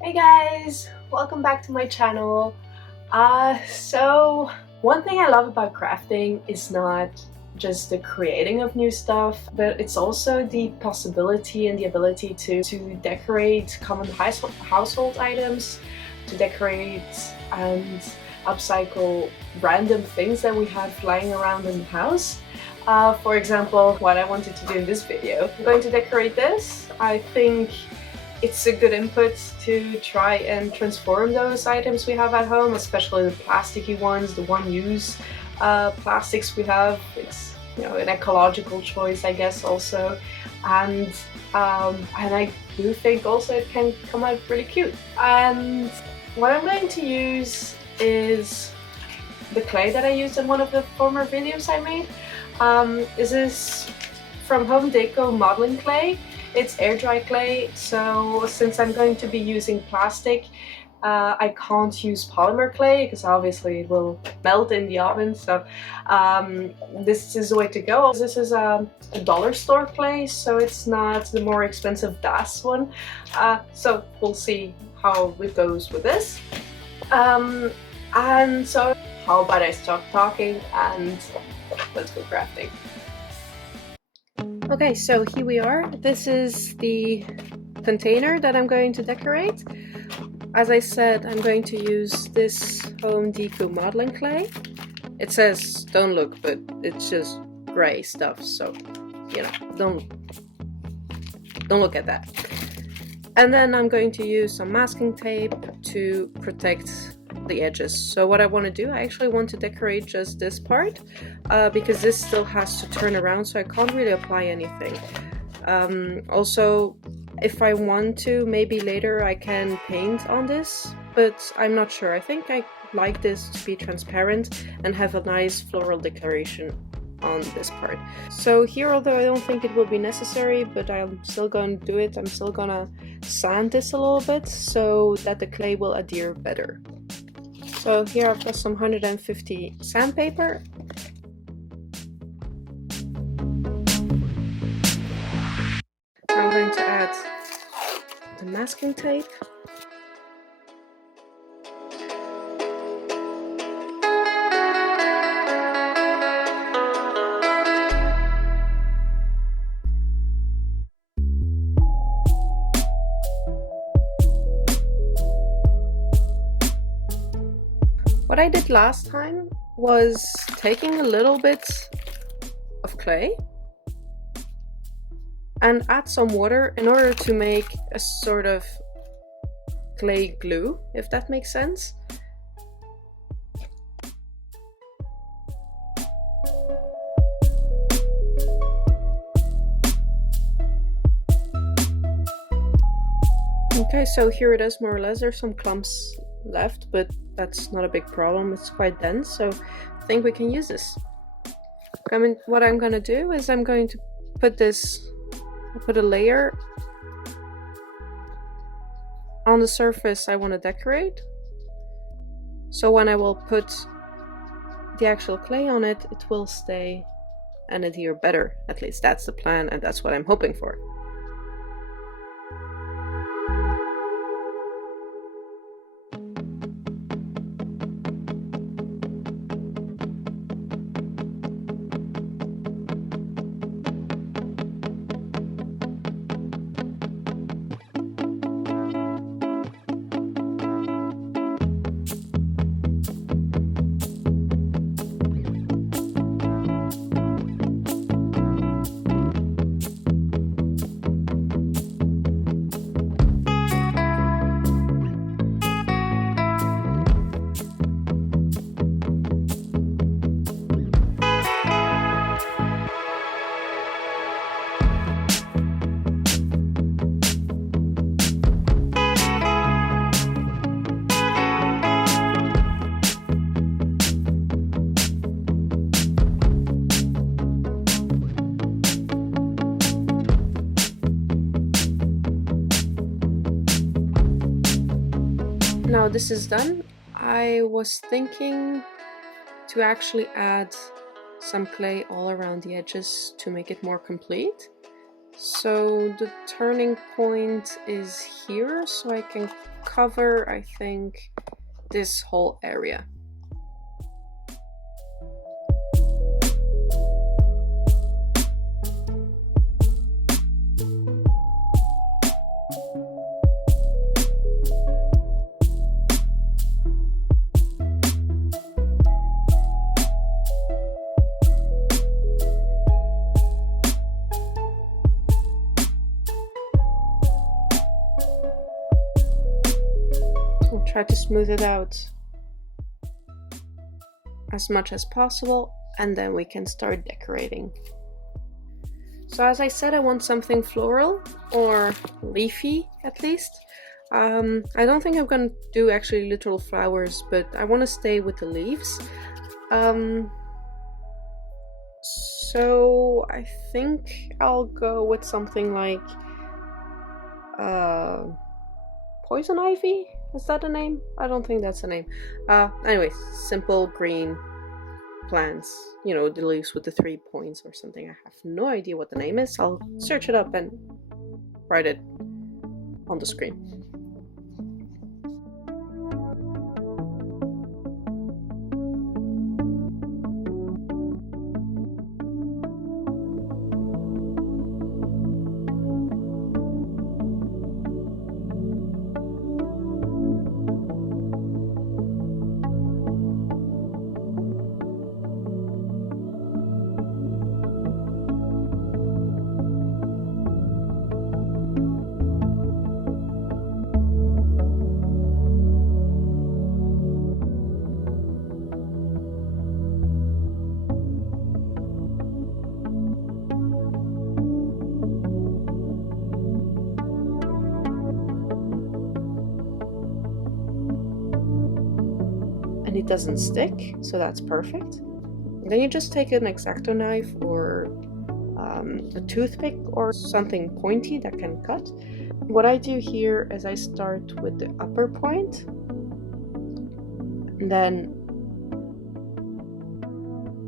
Hey guys, welcome back to my channel. So one thing I love about crafting is not just the creating of new stuff, but it's also the possibility and the ability to decorate common household items, to decorate and upcycle random things that we have lying around in the house. For example, what I wanted to do in this video. I'm going to decorate this. I think it's a good input to try and transform those items we have at home, especially the plasticky ones, the one-use plastics we have. It's, you know, an ecological choice, I guess, also, and I do think also it can come out really cute. And what I'm going to use is the clay that I used in one of the former videos I made. This is from Home Deco modeling clay. It's air dry clay, so since I'm going to be using plastic, I can't use polymer clay because obviously it will melt in the oven, so this is the way to go. This is a dollar store clay, so it's not the more expensive DAS one, so we'll see how it goes with this. And so how about I stop talking and let's go crafting. Okay, so here we are. This is the container that I'm going to decorate. As I said, I'm going to use this Home Deco modeling clay. It says don't look, but it's just gray stuff, so you know, don't look at that. And then I'm going to use some masking tape to protect the edges. So what I want to do, I actually want to decorate just this part because this still has to turn around, so I can't really apply anything. Also, if I want to, maybe later I can paint on this, but I'm not sure. I think I like this to be transparent and have a nice floral decoration on this part. So here, although I don't think it will be necessary, but I'm still going to do it. I'm still gonna sand this a little bit so that the clay will adhere better. So here I've got some 150 sandpaper. I'm going to add the masking tape. What I did last time was taking a little bit of clay and add some water in order to make a sort of clay glue, if that makes sense. Okay, so here it is more or less. There's some clumps left, but that's not a big problem. It's quite dense, so I think we can use this. What I'm gonna do is I'm going to put a layer on the surface I want to decorate. So when I will put the actual clay on it, it will stay and adhere better. At least that's the plan, and that's what I'm hoping for. Now this is done, I was thinking to actually add some clay all around the edges to make it more complete. So the turning point is here, so I can cover, I think, this whole area. I'll try to smooth it out as much as possible, and then we can start decorating. So as I said, I want something floral or leafy at least. I don't think I'm gonna do actually literal flowers, but I want to stay with the leaves. So I think I'll go with something like poison ivy. Is that a name? I don't think that's a name. Anyways, simple green plants. You know, the leaves with the 3 points or something. I have no idea what the name is. I'll search it up and write it on the screen. And it doesn't stick, so that's perfect. And then you just take an X-Acto knife or a toothpick or something pointy that can cut. What I do here is I start with the upper point, and then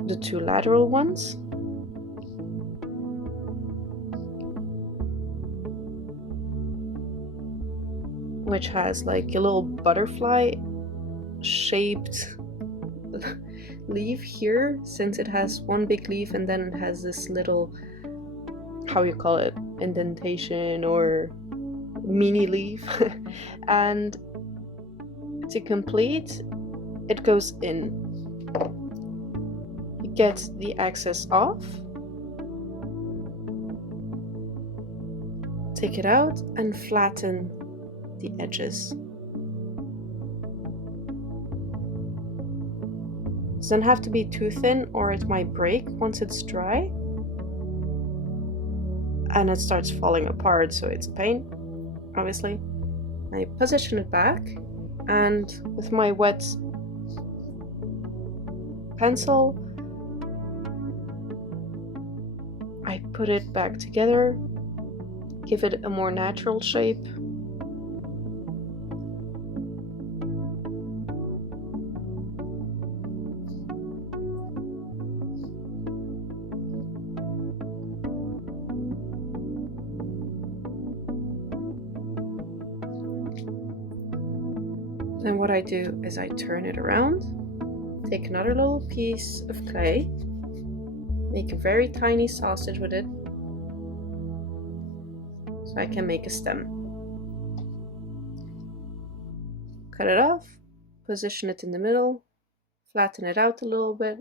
the 2 lateral ones. Which has like a little butterfly shaped leaf here, since it has one big leaf and then it has this little, how you call it, indentation or mini leaf. And to complete, it goes in. You get the excess off, take it out and flatten the edges. Doesn't have to be too thin or it might break once it's dry. And it starts falling apart, so it's a pain, obviously. I position it back, and with my wet pencil, I put it back together, give it a more natural shape. Then what I do is I turn it around, take another little piece of clay, make a very tiny sausage with it, so I can make a stem. Cut it off, position it in the middle, flatten it out a little bit,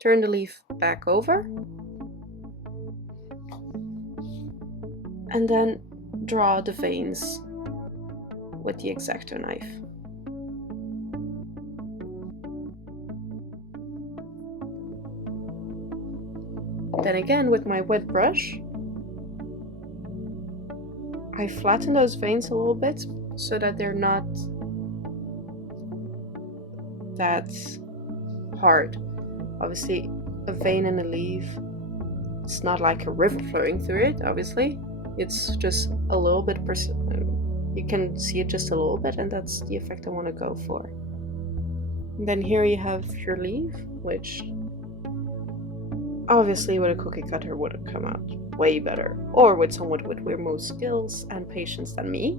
turn the leaf back over, and then draw the veins with the X-Acto knife. Then again, with my wet brush, I flatten those veins a little bit so that they're not that hard. Obviously, a vein in a leaf, it's not like a river flowing through it, obviously. It's just a little bit, you can see it just a little bit, and that's the effect I want to go for. And then here you have your leaf, which obviously with a cookie cutter would have come out way better, or with someone with way more skills and patience than me.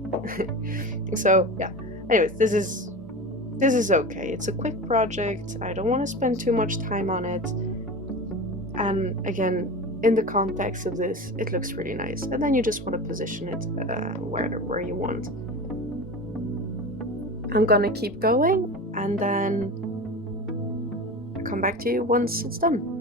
So yeah, anyways, this is okay. It's a quick project. I don't want to spend too much time on it, and again, in the context of this, it looks really nice, and then you just want to position it where you want. I'm gonna keep going, and then I'll come back to you once it's done.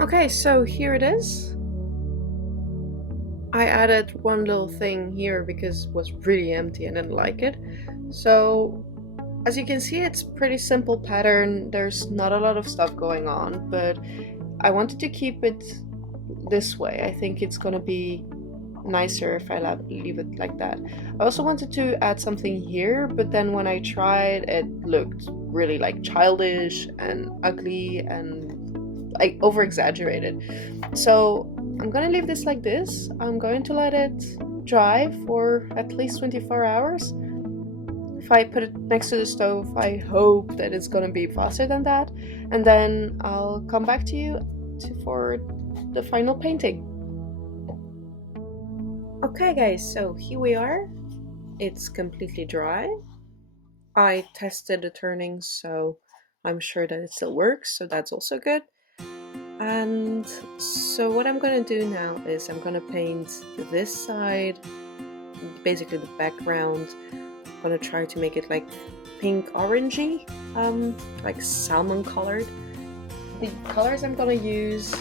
Okay, so here it is. I added one little thing here because it was really empty and I didn't like it. So as you can see, it's pretty simple pattern. There's not a lot of stuff going on, but I wanted to keep it this way. I think it's gonna be nicer if I leave it like that. I also wanted to add something here, but then when I tried, it looked really like childish and ugly and like over exaggerated. So I'm gonna leave this like this. I'm going to let it dry for at least 24 hours. If I put it next to the stove, I hope that it's gonna be faster than that, and then I'll come back to you for the final painting. Okay guys, so here we are. It's completely dry. I tested the turning, so I'm sure that it still works, so that's also good. And so what I'm gonna do now is I'm gonna paint this side, basically the background. I'm gonna try to make it like pink orangey, like salmon colored. The colors I'm gonna use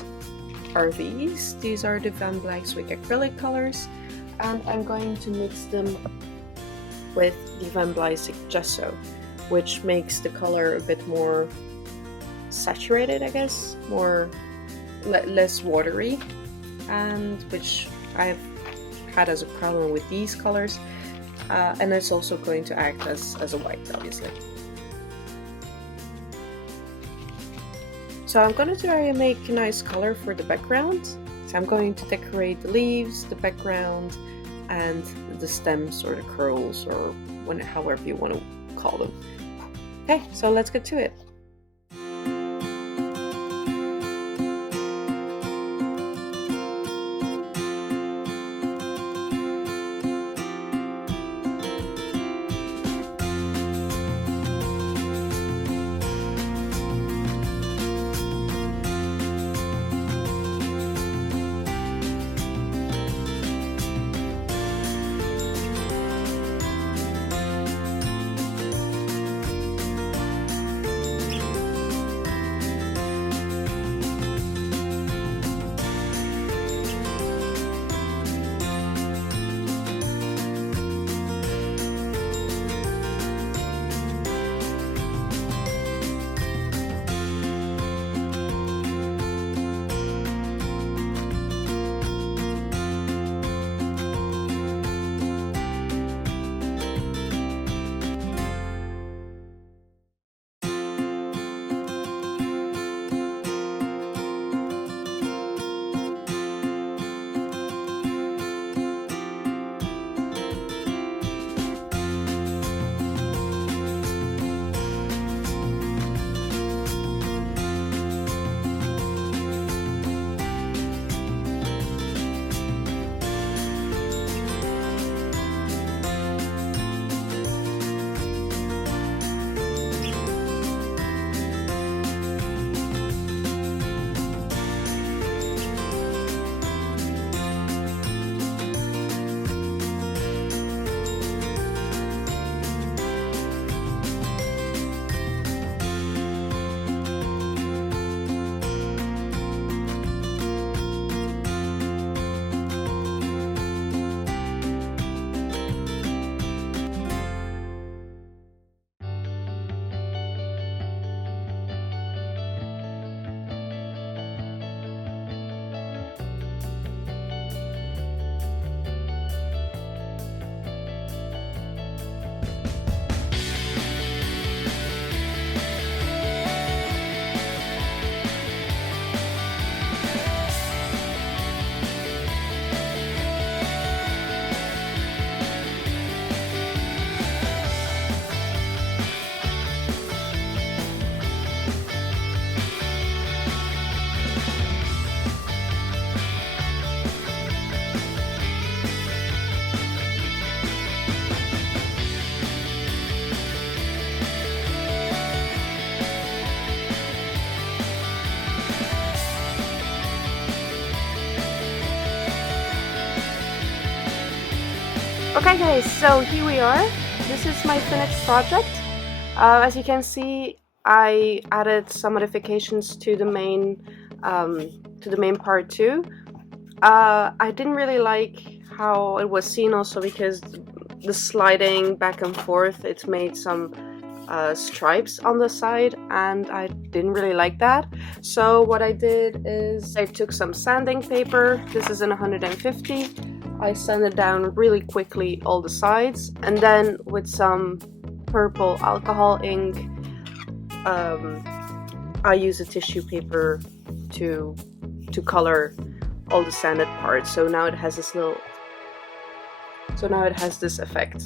are these. These are the Van Blijswijk acrylic colors, and I'm going to mix them with the Van Blijswijk gesso, which makes the color a bit more saturated, I guess, less watery, and which I've had as a problem with these colors, and it's also going to act as a white, obviously. So I'm going to try and make a nice color for the background. So I'm going to decorate the leaves, the background, and the stems or the curls, or however you want to call them. Okay, so let's get to it. Okay guys, so here we are. This is my finished project. As you can see, I added some modifications to the main part too. I didn't really like how it was seen also because the sliding back and forth, it made some stripes on the side, and I didn't really like that. So what I did is I took some sanding paper. This is in 150. I sanded down really quickly all the sides, and then with some purple alcohol ink, I use a tissue paper to color all the sanded parts. So now it has this this effect.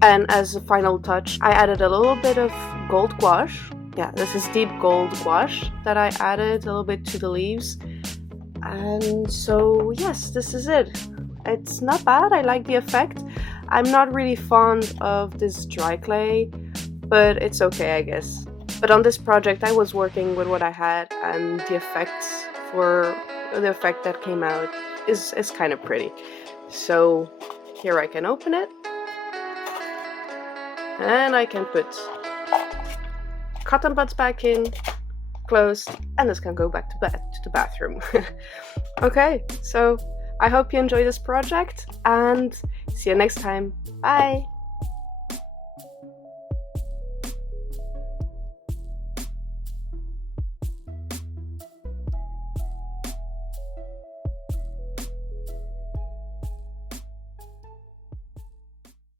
And as a final touch, I added a little bit of gold gouache. Yeah, this is deep gold gouache that I added a little bit to the leaves. And so yes, this is it. It's not bad, I like the effect. I'm not really fond of this dry clay, but it's okay, I guess. But on this project I was working with what I had, and the effect that came out is kind of pretty. So here I can open it, and I can put cotton buds back in, closed, and this can go back to the bathroom. Okay, so I hope you enjoy this project, and see you next time. Bye!